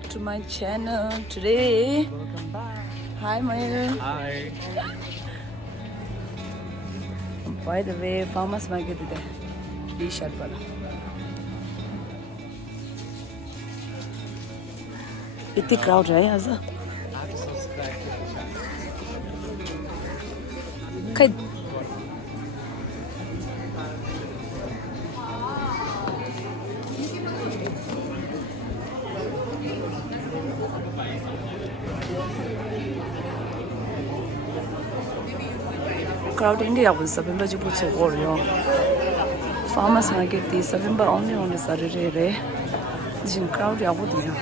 back to my channel today. Welcome back. Hi Mayur. Hi. By the way, farmers market today. Sherpa. It's a crowd, right? I have to subscribe to the channel. Okay. Crowd India was September Jibutu Warrior. Farmers market the September only on the Saturday. This is crowd Yabudia.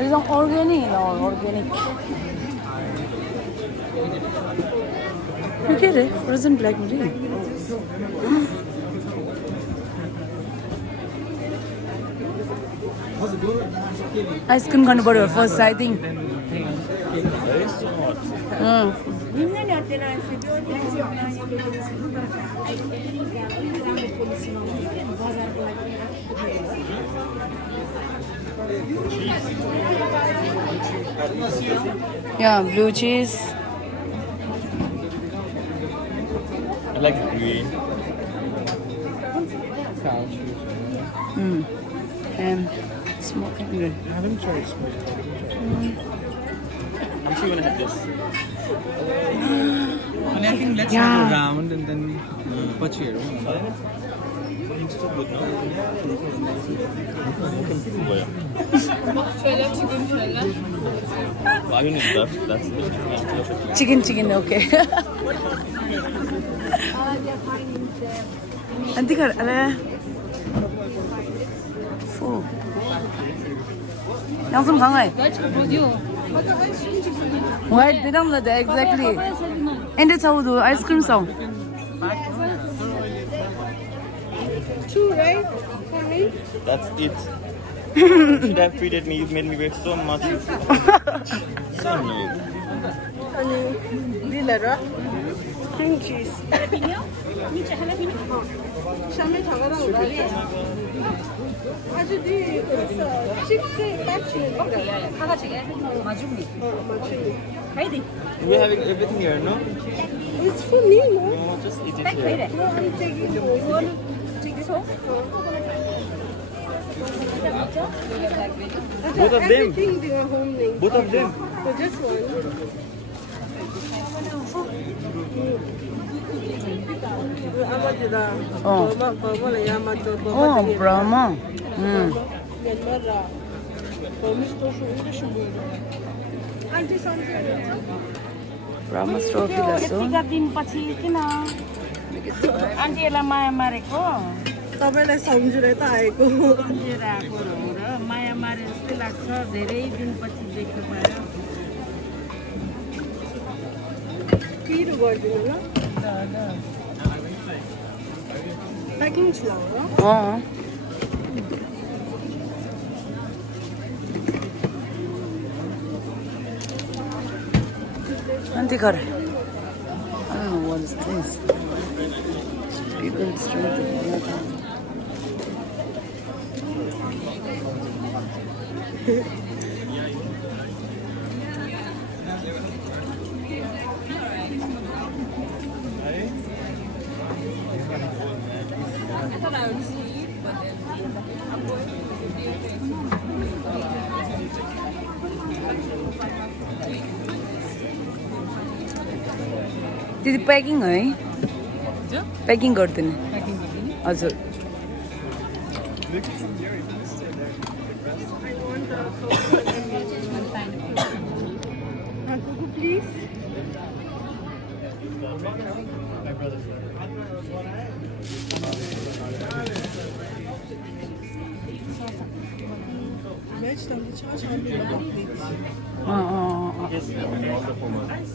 It's not organic or organic. Look at it, frozen blackberry. Ice cream gonna be your first, I think. Yeah, blue cheese. I like green. Cow cheese. And smoking green. I haven't tried smoked. I'm sure gonna have this. And I think let's have a round and then watch here. It's so good, no? Why you need that? That's Chicken, okay. Auntie, full. Yang some hangai. Why they don't know that exactly? And that's how do ice cream song. Two, right? For me? That's it. You should have treated me. You've made me wait so much. So rude. Dilera. Cream cheese. 샤메 장어랑 우리 아주 네 그래서 칩스 빠치는 거야. 하나씩에 마주미. 가이디. We're having everything here, no? It's for me, no? No, just eat it here. No, I'm taking one. 튀기소? Both of them. Everything they are home named. Both of them. So just one. Brahma. Brahma trophy यतिका दिनपछि किन आन्टीहरूलाई माया मारेको तपाईँलाई सम्झिँदै त आएको सम्झेर आएको हो र माया मारे जस्तै लाग्छ धेरै दिनपछि देख्नु पायो पिरो गरिदिनु ल प्याकिङ छ Auntie got it. I don't know what is this. People straight to दिदी प्याकिङ है प्याकिङ गरिदिनु हजुर प्लिज भेज त छ Yes, all the formats.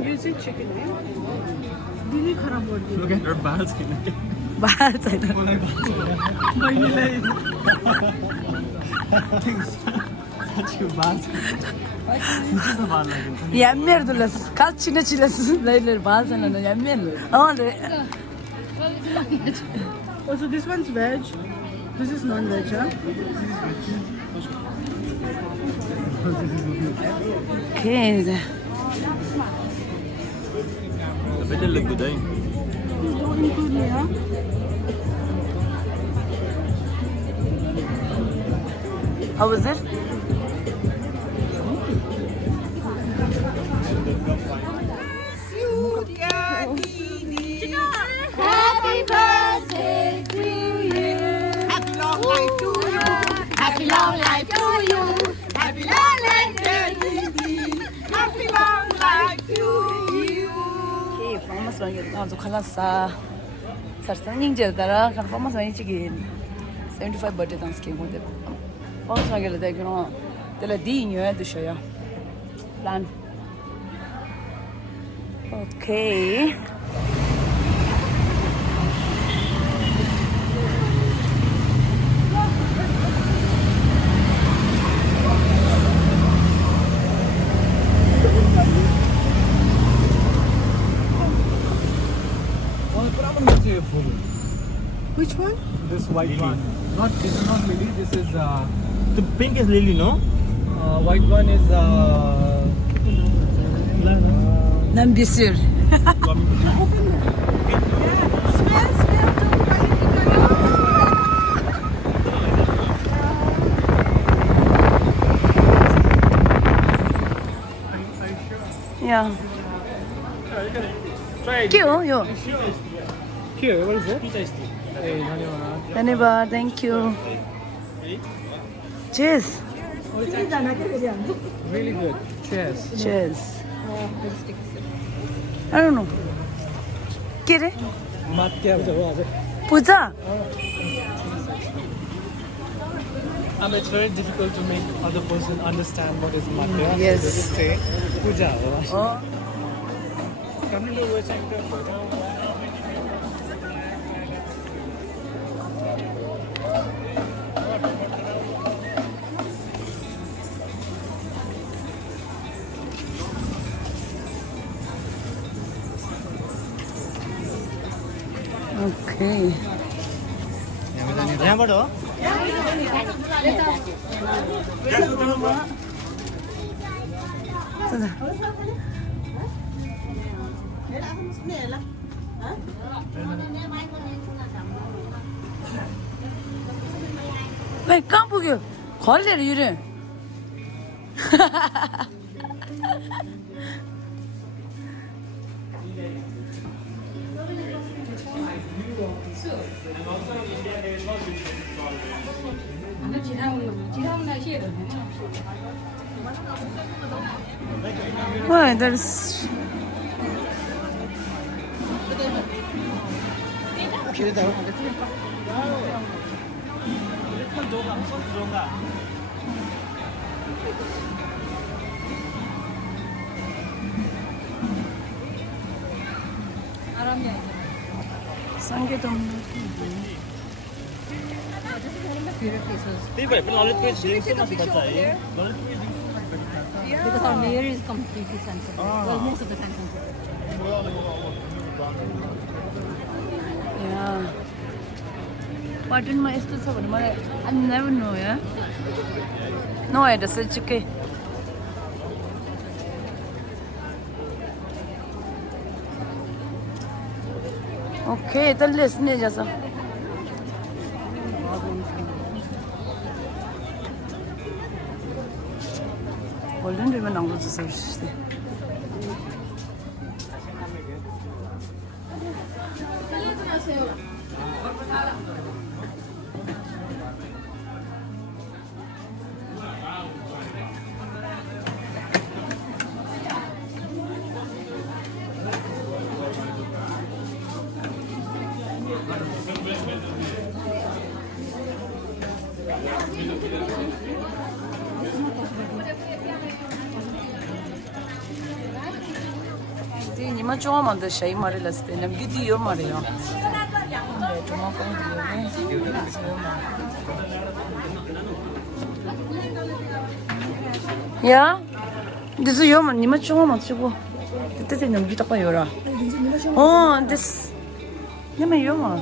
भेज यो चाहिँ चिकन हो दिनै खराब गरिदियो Look at her balls. बाहिर छैन Yemmer dulas. Kaç çine çilesiz leyler bazen ana yemmer. Ama de. Oh, so this one's veg. This is non-veg, huh? Okay. The better look good, eh? Please don't include me, huh? How was it? Happy birthday to you. Happy long life to you. Happy long life to you. Happy long life to you. Happy long life to you. Okay, farmers want to get khalasa. Sarsan ninja dara kan farmers want to get 75 birthday Thanksgiving with it. Farmers want to get you know de la dinho é do shoya. Plan. Okay. Which one? This white one. Not this is not lily. This is The pink is lily, no? white one is Nambisir. Yeah. try it. Cute, yo. Here, what is it? Hey, धन्यवाद. Dhanyabad, thank you. Cheers. Really good. Cheers. Cheers. I don't know. Kire? Mat क्या बजा हुआ है? Puja? It's very difficult to make other person understand what is matya. Yes. So they just say puja. Oh. Kami लोग वैसे हैं. Okay. यहाँबाट हो? 왜 깜빡이 걸레를 이래? Why there's 쌍게도 People, knowledge is doing so much better. Knowledge is doing Because our mayor is completely sensible. Well, most of the time sensible. Yeah. Patan ma esto sa bhane I never know yeah. No I just chicken. Okay, then listen ne jasa. Golden ribbon ang gusto sa işte. Ni ma choma manda shai mare laste nam gidiyor mare ya. Choma ko diyor ne? Ya? Dizu yo man ni ma choma ma chigo. Tete nam gita pa yora. Oh, this. Ne me yo ma.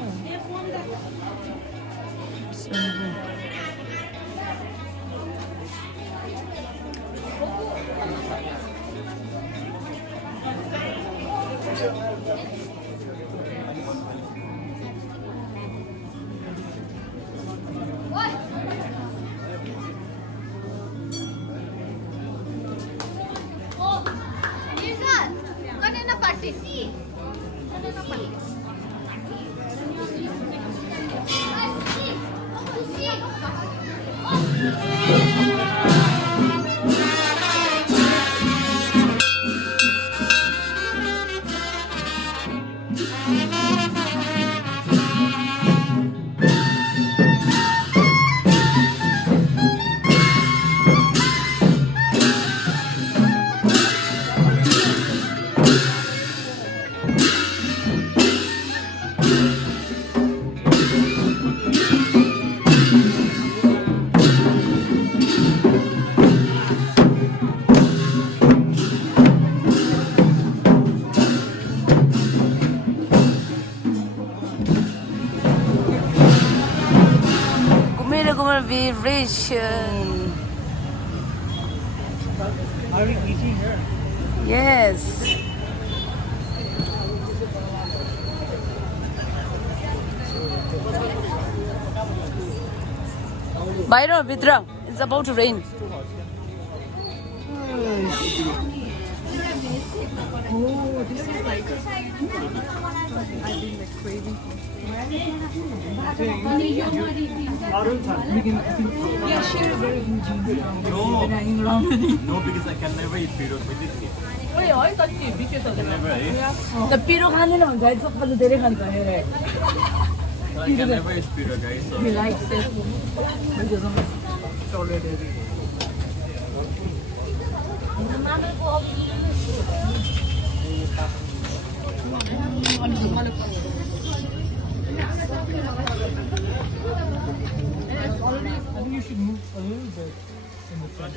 Be rich. Are we eating here? Yes. Byron, Vidra, it's about to rain. Oh, this is like I've been like craving for. Yeah, share very ingenious. No, because I can never eat pyro with this kid. I can never eat. The piro khane na bhन्छ है सब त धेरै खान्छ अरे So I can never eat pyro, guys. So he likes it I think you should move a little bit in the front.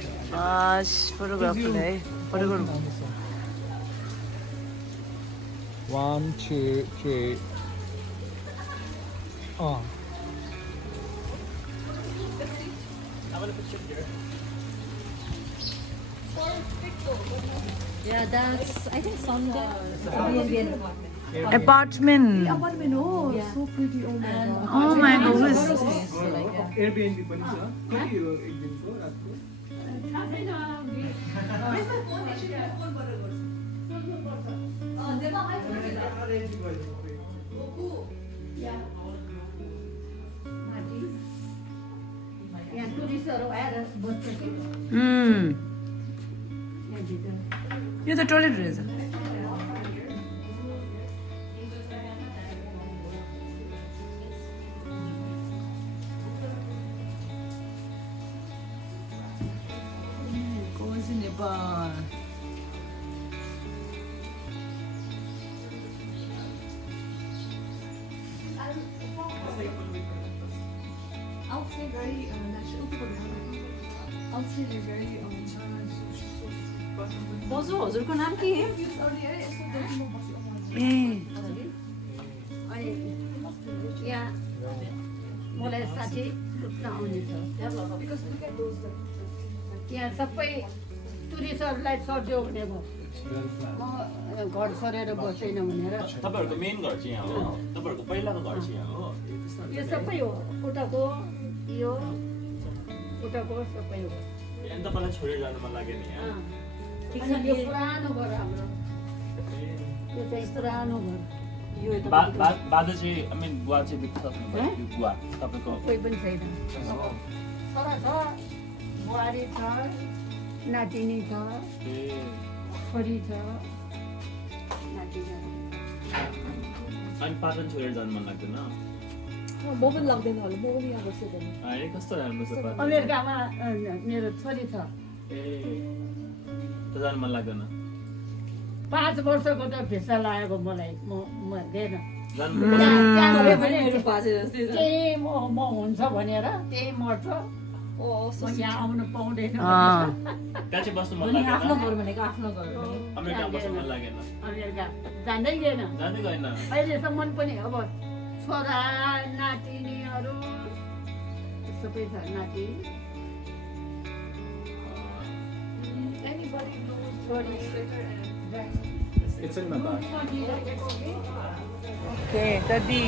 photograph le photograph 1, 2, 3. Oh. I want to put you here. Yeah, that's, I think, Sunday. Apartment. Apartment, oh, so pretty. Oh my god. Oh my god, who is Airbnb पनि छ कति हो एक दिनको रातको यहाँ टुरिस्टहरू आएर बस्छ कि यो त टोयलेट रहेछ cozy Nepal. outside very natural. Outside is very बजू हजुरको नाम के हो? अनि यहाँ मलाई साथी लुट्न आउने छ यहाँ सबै टुरिस्टहरूलाई सर्ज्यो भनेको म घर सरेर बस्दैन भनेर तपाईहरुको मेन घर चाहिँ यहाँ हो तपाईहरुको पहिलाको घर चाहिँ यहाँ हो यो सबै हो उताको यो उताको सबै हो यहाँ तपाईलाई छोडेर जानु मन लाग्यो नि यहाँ अनि यो पुरानो घर हाम्रो यो चाहिँ पुरानो घर यो बाजे चाहिँ आई मिन बुवा चाहिँ बित्थाप्नु भयो बुवा तपाईको कोही पनि छैन छोरा छ बुहारी छ नातिनी छ छोरी छ नातिनी अनि पाटन छोडेर जानु मन लाग्दैन म पनि लाग्दैन होला म पनि यहाँ बस्छु अरे कस्तो राम्रो छ पाटन अमेरिकामा मेरो छोरी छ ए त जानु मन लाग्दैन 5 वर्षको त भिसा लागेको मलाई म दिएन जानु केही म हुन्छ भनेर त्यही मर्छ म यहाँ आउनु पाउँदैन त्यहाँ चाहिँ बस्नु मन लाग्दैन आफ्नो घर भनेको आफ्नो घर अमेरिका बस्नु मन लागेन अमेरिका जाँदै गएन जाँदै गएन अहिलेसम्म पनि अब छोरा नातिनीहरू सबै छ नाति It's in my bag. Okay, tadi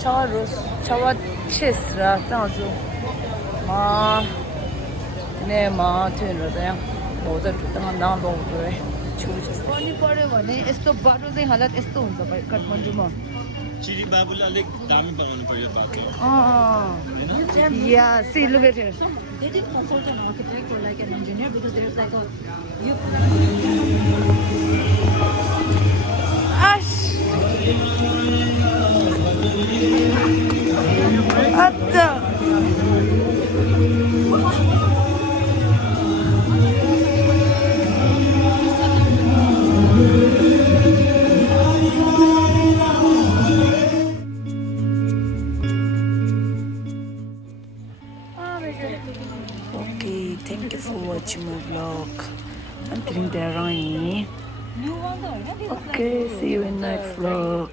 cawa chesra tazu ma ne ma thenro da yang बहुत टुटमा नाम बहुत है छुरी जस्तो पनि पर्यो भने यस्तो बाटो चाहिँ हालत यस्तो हुन्छ भाइ काठमाडौँमा चिरी बाबुले अलिक दामी बनाउनु पर्यो बाटो या see look at here They didn't consult an architect or like an engineer because there's like a ash atta Okay, thank you for watching my vlog. I'm getting there, right? Okay, see you in next vlog.